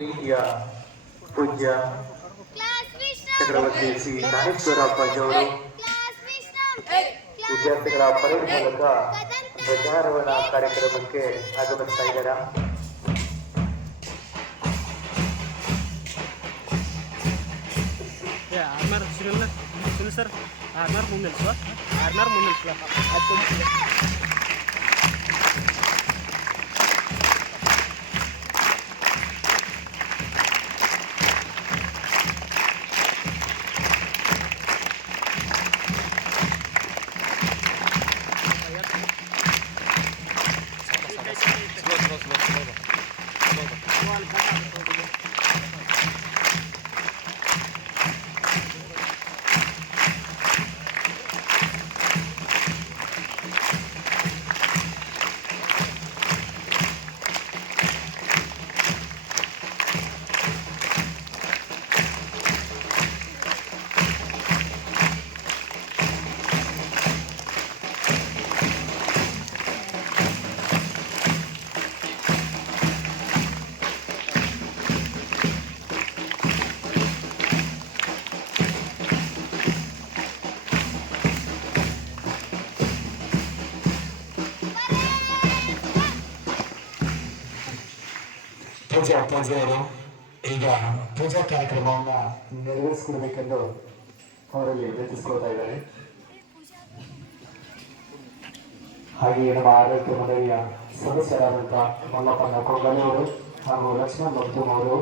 ಪ್ರೀತಿಯ ಪೂಜ್ಯ ಚಕ್ರವರ್ತಿ ಶ್ರೀ ಜ್ಞಾನೇಶ್ವರ ಅಪ್ಪಾಜಿಯವರು ವಿದ್ಯಾರ್ಥಿಗಳ ಪರೇಡ್ ಮೂಲಕ ಧ್ವಜಾರೋಹಣ ಕಾರ್ಯಕ್ರಮಕ್ಕೆ ಆಗಮಿಸ್ತಾ ಇದ್ದಾರೆ. ಸರ್ ಆರ್ನರ್ ಮುಂದೆ ಆರ್ನರ್ ಮುಂದೆ ಪೂಜಾ ಅಪ್ಪಾಜಿಯವರು ಈಗ ಪೂಜಾ ಕಾರ್ಯಕ್ರಮವನ್ನು ನೆರವೇರಿಸಿಕೊಡ್ಬೇಕೆಂದು ಅವರಲ್ಲಿ ವಿನಂತಿಸಿಕೊಳ್ತಾ ಇದ್ದಾರೆ. ಹಾಗೆಯೇ ನಮ್ಮ ಆಡಳಿತ ಮಂಡಳಿಯ ಸದಸ್ಯರಾದಂತಹ ಮಲ್ಲಪ್ಪನ ಕೊಂಗಲಿ ಅವರು ಹಾಗೂ ಲಕ್ಷ್ಮಣ್ ಮತ್ತೂಮ್ ಅವರು